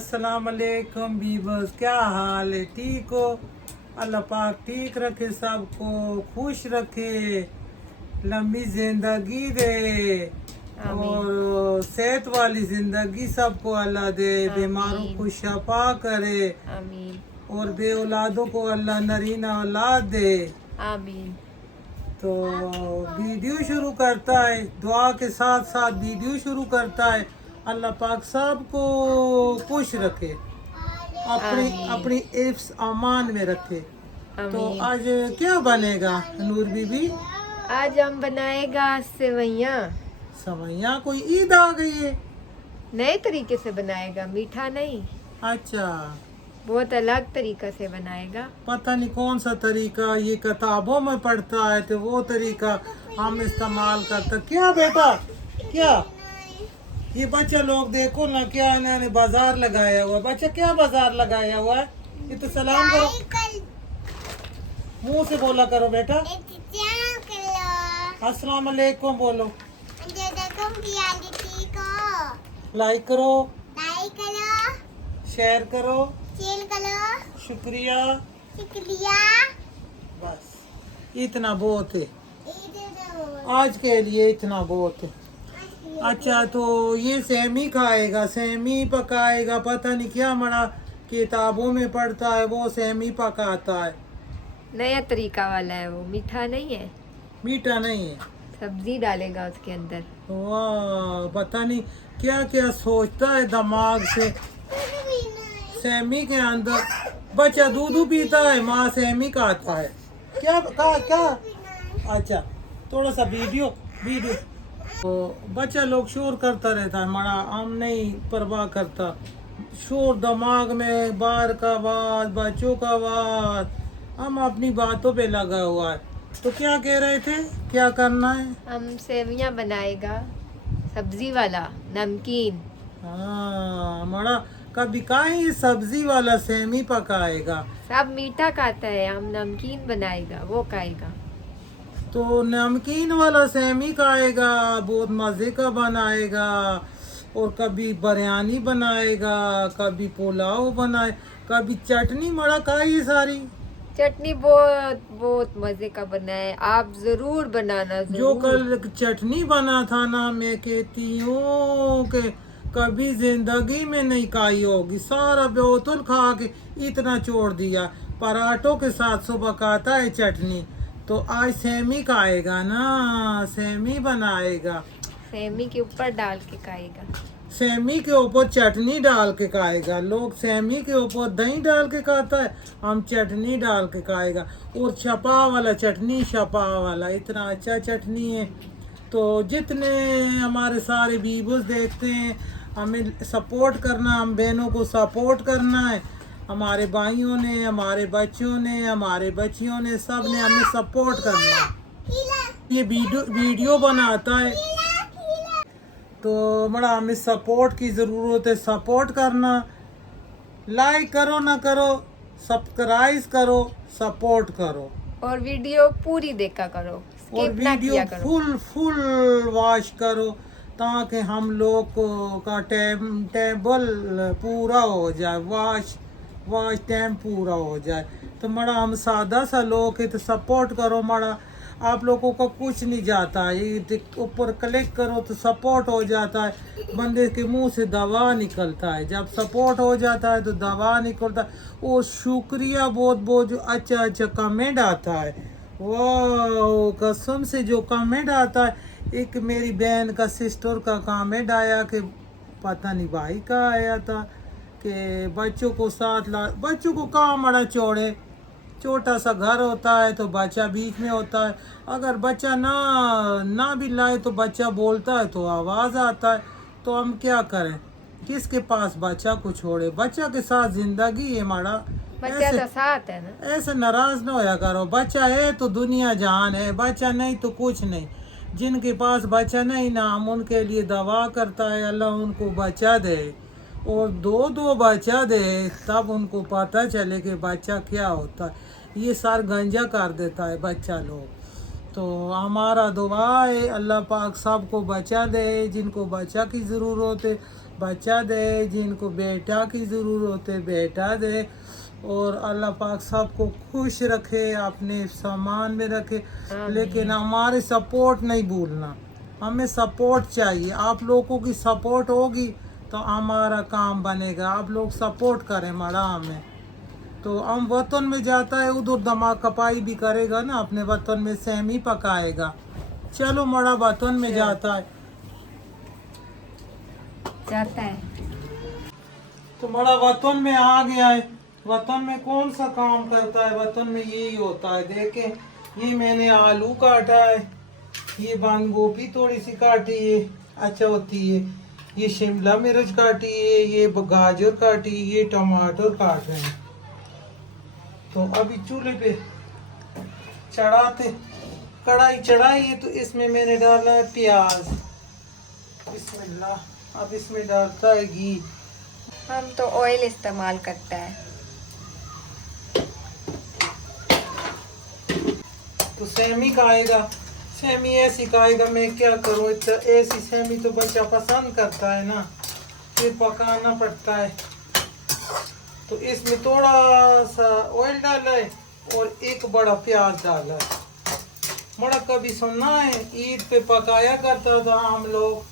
अस्सलाम वालेकुम बीबस, क्या हाल है? ठीक हो? अल्लाह पाक ठीक रखे, सबको खुश रखे, लंबी जिंदगी दे आमीन और सेहत वाली जिंदगी सबको अल्लाह दे, बीमारों आमीन को शफा करे आमीन और बे औलादों को अल्लाह नरीना औलाद दे। आमीन तो वीडियो शुरू करता है, दुआ के साथ साथ वीडियो शुरू करता है। अल्लाह पाक सबको खुश रखे, अपनी आमीन अपनी इफ्स अमान में रखे। तो आमीन। आज क्या बनेगा नूर बीबी? आज हम बनाएगा सेवइयाँ। समैया कोई ईद आ गई है? नए तरीके से बनाएगा, मीठा नहीं, अच्छा, बहुत अलग तरीका से बनाएगा। पता नहीं कौन सा तरीका ये किताबों में पढ़ता है तो वो तरीका हम इस्तेमाल करते। क्या बेटा, क्या ये बच्चा लोग देखो ना, क्या इन्होंने बाजार लगाया हुआ। बच्चा क्या बाजार लगाया हुआ है? ये तो सलाम करो, मुंह से बोला करो बेटा। अस्सलाम वालेकुम बोलो। लाइक करो, शेयर करो, शुक्रिया। बस इतना बहुत है, आज के लिए इतना बहुत है। अच्छा, तो ये सेमी खाएगा, सेमी पकाएगा, पता नहीं क्या मड़ा किताबों में पढ़ता है, वो सेमी पकाता है। नया तरीका वाला है वो, मीठा नहीं है, मीठा नहीं है। सब्जी डालेगा उसके अंदर। वाह, पता नहीं क्या क्या सोचता है दिमाग से। सेमी के अंदर बच्चा दूध पीता है, माँ सेमी खाता है। क्या क्या? अच्छा, थोड़ा सा वीडियो वीडियो तो बच्चा लोग शोर करता रहता है, मरा हम नहीं परवाह करता। शोर दिमाग में, बाहर का आवाज, बच्चों का आवाज, हम अपनी बातों पे लगा हुआ है। तो क्या कह रहे थे, क्या करना है? हम सेवइयाँ बनाएगा, सब्जी वाला, नमकीन। हाँ मरा, कभी काहे सब्जी वाला सेमी पकाएगा। सब मीठा खाता है, हम नमकीन बनाएगा, वो खाएगा। तो नमकीन वाला सेमी खाएगा, बहुत मज़े का बनाएगा। और कभी बिरयानी बनाएगा, कभी पुलाव बनाए, कभी चटनी मड़ा खाई सारी। चटनी बहुत बहुत मजे का बना है, आप जरूर बनाना जो जरूर। कल चटनी बना था ना, मैं कहती हूँ कि कभी जिंदगी में नहीं खाई होगी। सारा बोतल खा के इतना छोड़ दिया। पराठों के साथ सुबह खाता है चटनी, तो आज सेमी खाएगा ना, सेमी बनाएगा। सेमी के ऊपर डाल के खाएगा। सेमी के ऊपर चटनी डाल के खाएगा। लोग सेमी के ऊपर दही डाल के खाता है, हम चटनी डाल के खाएगा। और छपा वाला चटनी, छपा वाला इतना अच्छा चटनी है। तो जितने हमारे सारे व्यूअर्स देखते हैं, हमें सपोर्ट करना, हम बहनों को सपोर्ट करना है। हमारे भाइयों ने, हमारे बच्चों ने, हमारे बच्चियों ने, सब ने हमें सपोर्ट करना है। ये वीडियो बनाता है तो बड़ा हमें सपोर्ट की ज़रूरत है। सपोर्ट करना, लाइक करो ना करो, सब्सक्राइब करो, सपोर्ट करो। और वीडियो पूरी देखा करो, और स्किप ना वीडियो किया करो। फुल वॉच करो, ताकि हम लोग का टेबल पूरा हो जाए, वॉच टाइम पूरा हो जाए। तो मड़ा हम सादा सा लोग है, तो सपोर्ट करो मड़ा। आप लोगों को कुछ नहीं जाता है, ये ऊपर क्लिक करो तो सपोर्ट हो जाता है। बंदे के मुंह से दवा निकलता है, जब सपोर्ट हो जाता है तो दवा निकलता है। और शुक्रिया बहुत बहुत, जो अच्छा अच्छा कमेंट आता है, वो कसम से जो कमेंट आता है। एक मेरी बहन का, सिस्टर का कमेंट आया कि पता नहीं भाई का आया था कि बच्चों को साथ ला, बच्चों को कहाँ मड़ा छोड़े। छोटा सा घर होता है तो बच्चा बीच में होता है। अगर बच्चा ना भी लाए तो बच्चा बोलता है तो आवाज़ आता है। तो हम क्या करें, किसके पास बच्चा को छोड़े? बच्चा के साथ जिंदगी है हमारा। बच्चा ऐसे तो साथ है ना। ऐसे नाराज ना होया करो। बच्चा है तो दुनिया जहान है, बच्चा नहीं तो कुछ नहीं। जिनके पास बच्चा नहीं ना, हम उनके लिए दवा करता है अल्लाह उनको बच्चा दे, और दो दो बच्चा दे, तब उनको पता चले कि बच्चा क्या होता है। ये सार गंजा कर देता है बच्चा लोग। तो हमारा दुआ है अल्लाह पाक सबको बचा दे, जिनको बच्चा की ज़रूरत है बच्चा दे, जिनको बेटा की ज़रूरत है बेटा दे, और अल्लाह पाक सबको खुश रखे, अपने सामान में रखे। लेकिन हमारे सपोर्ट नहीं भूलना, हमें सपोर्ट चाहिए। आप लोगों की सपोर्ट होगी तो हमारा काम बनेगा। आप लोग सपोर्ट करें मड़ा हमें, तो हम वतन में जाता है उधर धमाक कपाई भी करेगा ना, अपने वतन में सेमी पकाएगा। चलो मड़ा वतन में जाता है तो मड़ा वतन में आ गया है। वतन में कौन सा काम करता है, वतन में यही होता है। देखे ये मैंने आलू काटा है, ये बंद गोभी थोड़ी सी काटी है, अच्छा होती है। ये शिमला मिर्च काटी है, ये गाजर काटी, ये टमाटर काट रहे हैं। तो अभी चूल्हे पे चढ़ाते, कढ़ाई चढ़ाई है, तो इसमें मैंने डाला है प्याज। बिस्मिल्लाह। अब इसमें डालता है घी। हम तो ऑयल इस्तेमाल करते हैं। तो सेमी खाएगा, सेमी ऐसी खाएगा, मैं क्या करूँ। ऐसी सेमी तो बच्चा पसंद करता है ना, फिर पकाना पड़ता है। तो इसमें थोड़ा सा ऑयल डाला है और एक बड़ा प्याज डाला है। बड़ा कभी सुनना है, ईद पे पकाया करता था हम लोग,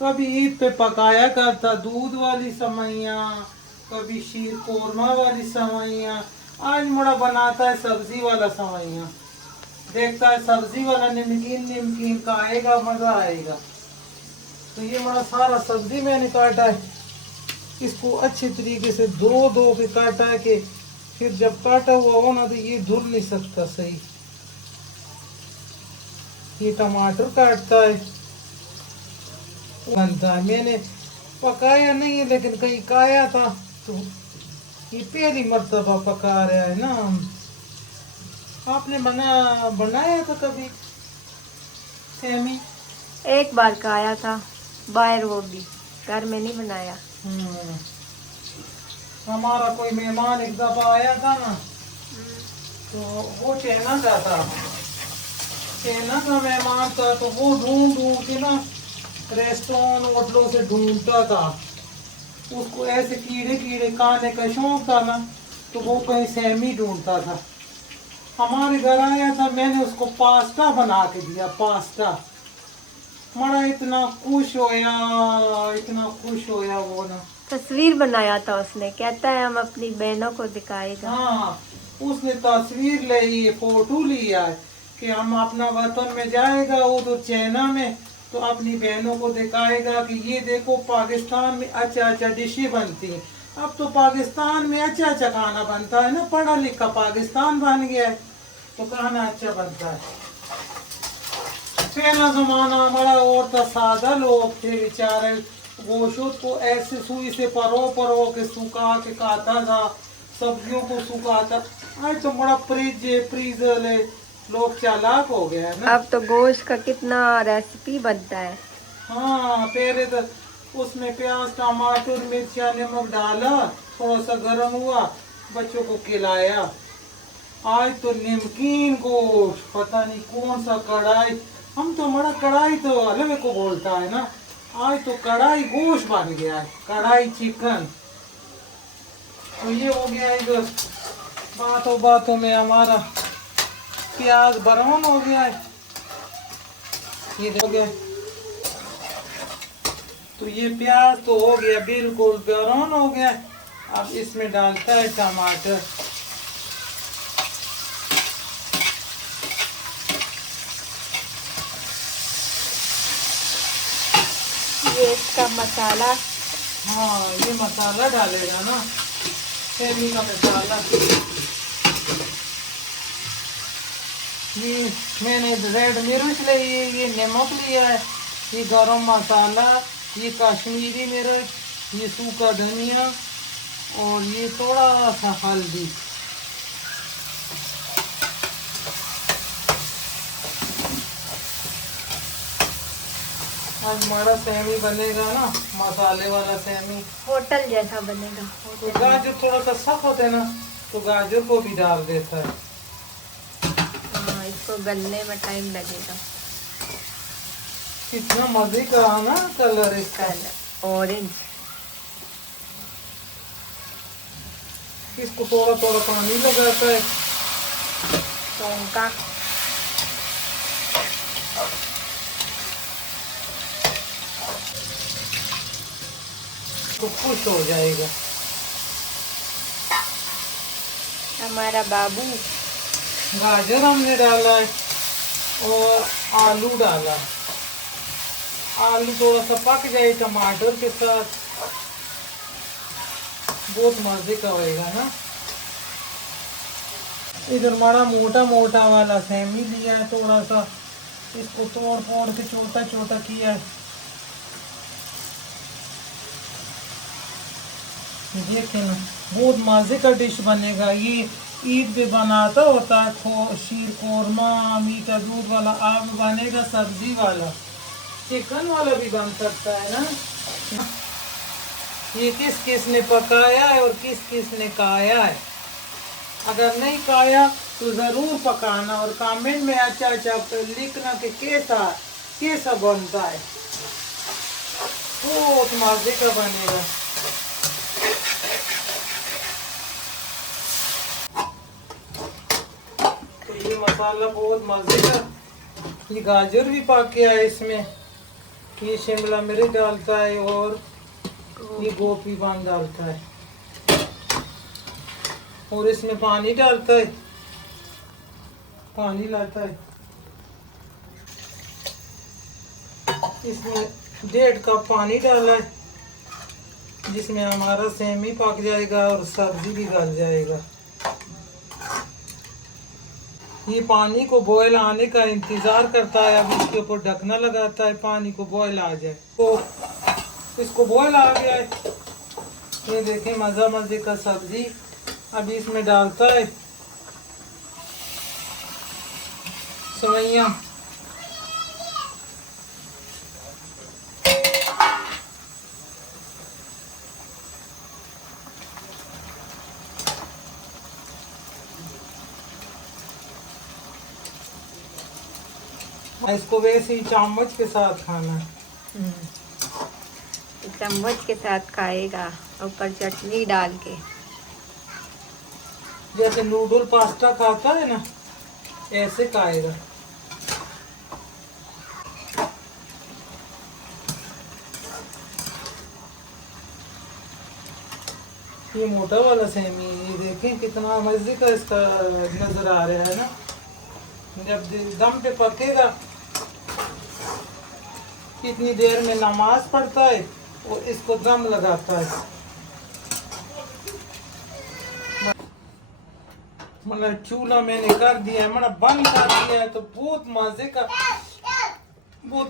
कभी ईद पे पकाया करता दूध वाली सेवइयाँ, कभी शीर कोरमा वाली सेवइयाँ। आज मुड़ा बनाता है सब्जी वाला सेवइयाँ। देखता है सब्जी वाला नमकीन नमकीन खाएगा, मजा आएगा। तो ये मुड़ा सारा सब्जी मैंने काटा है, इसको अच्छे तरीके से धो धो के काटा है कि फिर जब काटा हुआ हो ना तो ये धुल नहीं सकता सही। ये टमाटर काटता है, बनता है। मैंने पकाया नहीं है, लेकिन कहीं खाया था, तो ये पहली मर्तबा पका रहा है ना। आपने बनाया था कभी सेमी? एक बार खाया था बाहर, वो भी घर में नहीं बनाया। हमारा कोई मेहमान एक दफा आया था ना, तो वो चाइना का था, चाइना का मेहमान था। तो वो ढूंढ ढूंढ के ना रेस्टोरेंट होटलों से ढूंढता था, उसको ऐसे कीड़े कीड़े खाने का शौक था ना, तो वो कहीं सेमी ढूंढता था। हमारे घर आया था, मैंने उसको पास्ता बना के दिया, पास्ता। मरा इतना खुश होया, इतना खुश होया वो ना। तस्वीर बनाया था उसने, कहता है हम अपनी बहनों को दिखाएगा। हाँ, उसने तस्वीर ली है, फोटो लिया है कि हम अपना वतन में जाएगा उधर चाइना में, तो अपनी बहनों को दिखाएगा कि ये देखो पाकिस्तान में अच्छा अच्छा डिशें बनती हैं। अब तो पाकिस्तान में अच्छा अच्छा खाना बनता है ना, पढ़ा लिखा पाकिस्तान बन गया है, तो खाना अच्छा बनता है। पहला जमाना हमारा और था, सादा लोग थे बेचारे, गोश्त को ऐसे सुई से परो परो के सुखा के खाता था, सब्जियों को सुखाता। आज तो बड़ा फ्रीजर है, लोग चालाक हो गए हैं ना। अब तो गोश्त का कितना रेसिपी बनता है। हाँ, पहले तो उसमें प्याज टमाटर मिर्चा नमक डाला, थोड़ा सा गर्म हुआ, बच्चों को खिलाया। आज तो नमकीन गोश्त, पता नहीं कौन सा कढ़ाई, हम तो बड़ा कढ़ाई तो अलग को बोलता है ना, आज तो कढ़ाई गोश्त बन गया है, कढ़ाई चिकन। तो ये हो गया इधर, बातों बातों में हमारा प्याज ब्राउन हो गया है, ये हो गया। तो ये प्याज तो हो गया बिल्कुल ब्राउन हो गया। अब इसमें डालता है टमाटर, ये इसका मसाला। हाँ, ये मसाला डालेगा ना, सेमी का मसाला। ये मैंने रेड मिर्च ली है, ये नमक लिया है, ये गरम मसाला, ये कश्मीरी मिर्च, ये सूखा धनिया, और ये थोड़ा सा हल्दी। आज हमारा सेमी बनेगा ना, मसाले वाला सेमी, होटल जैसा बनेगा। तो गाजर थोड़ा सा सख्त होता है ना, तो गाजर को भी डाल देता है। हाँ, इसको गलने में टाइम लगेगा। कितना मजे का है ना कलर इसका। ऑरेंज। इसको थोड़ा थोड़ा पानी लगाता है। लौंगा। तो खुश हो जाएगा हमारा बाबू। गाजर हमने डाला है और आलू डाला। आलू थोड़ा सा पक जाए टमाटर के साथ, बहुत मजे का होएगा ना। इधर बड़ा मोटा मोटा वाला सेमी लिया है थोड़ा सा, इसको तोड़ फोड़ के छोटा छोटा किया है। देखिए ना, बहुत मजे का डिश बनेगा ये। ईद पे बनाता होता है शीर कोरमा, मीठा दूध वाला। अब बनेगा सब्जी वाला, चिकन वाला भी बन सकता है ना। ये किस किस ने पकाया है और किस किस ने खाया है। अगर नहीं खाया तो ज़रूर पकाना और कमेंट में अच्छा अच्छा लिखना कि कैसा कैसा बनता है। बहुत मजे का बनेगा। तो ये मसाला बहुत मजे का। ये गाजर भी पक गया है इसमें। ये शिमला मिर्च डालता है और ये गोभी बान डालता है और इसमें पानी डालता है, पानी लाता है। इसमें 1.5 कप पानी डाला है जिसमें हमारा सेमी पक जाएगा और सब्जी भी गल जाएगा। ये पानी को बॉयल आने का इंतज़ार करता है। अब इसके ऊपर ढकना लगाता है, पानी को बॉयल आ जाए। तो इसको बॉयल आ गया है। ये देखें मज़ा मज़े का सब्जी। अभी इसमें डालता है सेवइयाँ। इसको वैसे ही चम्मच के साथ खाना है। चम्मच के साथ खाएगा, ऊपर चटनी डाल के। जैसे नूडल पास्ता खाता है ना, ऐसे खाएगा। ये मोटा वाला सेमी, ये देखें कितना मजे का इसका नजर आ रहा है ना। जब दम पे पकेगा, कितनी देर में नमाज पढ़ता है और इसको दम लगाता है। मतलब चूल्हा मैंने कर दिया है, मतलब बंद कर दिया है। तो बहुत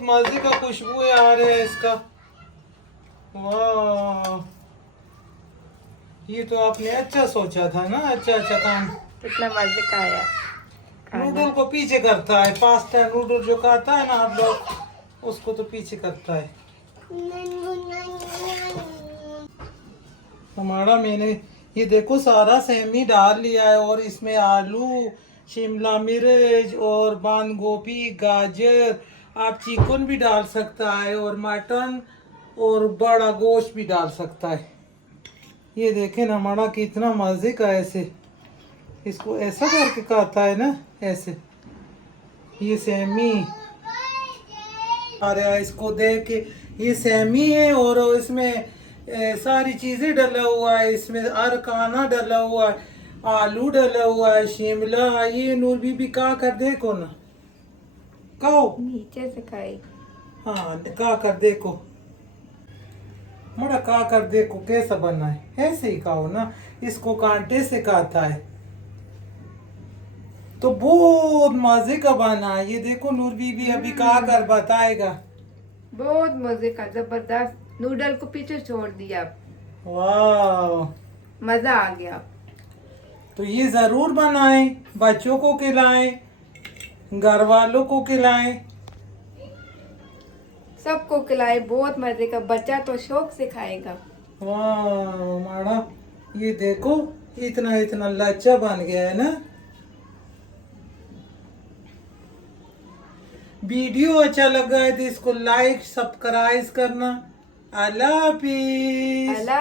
मजे का खुशबू आ रहा है इसका। वाह, ये तो आपने अच्छा सोचा था ना, अच्छा काम। कितना मजे का आया नूडल को पीछे करता है, पास्ता नूडल जो खाता है ना आप लोग, उसको तो पीछे करता है। हमारा मैंने ये देखो सारा सेमी डाल लिया है और इसमें आलू, शिमला मिर्च और बंद गोभी, गाजर, आप चिकन भी डाल सकता है और मटन और बड़ा गोश्त भी डाल सकता है। ये देखें ना हमारा कितना मजे का। ऐसे इसको ऐसा करके खाता है ना, ऐसे। ये सेमी आ रहा है, इसको देख के ये सेमी है और इसमें सारी चीजें डला हुआ है। इसमें अरकाना डला हुआ है, आलू डला हुआ है, शिमला। ये नूर बीबी का कर देखो ना, कहो नीचे से खाए। हाँ का कर देखो, मोड़ा का कर देखो कैसा बना है। ऐसे ही खाओ ना, इसको कांटे से खाता है तो बहुत मजे का बना है। ये देखो नूर बीबी अभी का कर बताएगा। बहुत मजे का, जबरदस्त। नूडल को पीछे छोड़ दिया, वाह, मजा आ गया। तो ये जरूर बनाएं, बच्चों को खिलाएं, घर वालों को खिलाएं, सबको खिलाए। बहुत मजे का, बच्चा तो शौक से खाएगा। वाह माड़ा, ये देखो इतना इतना लच्छा बन गया है ना। वीडियो अच्छा लगा है तो इसको लाइक सब्सक्राइब करना। अल्लाह हाफिज। अल्लाह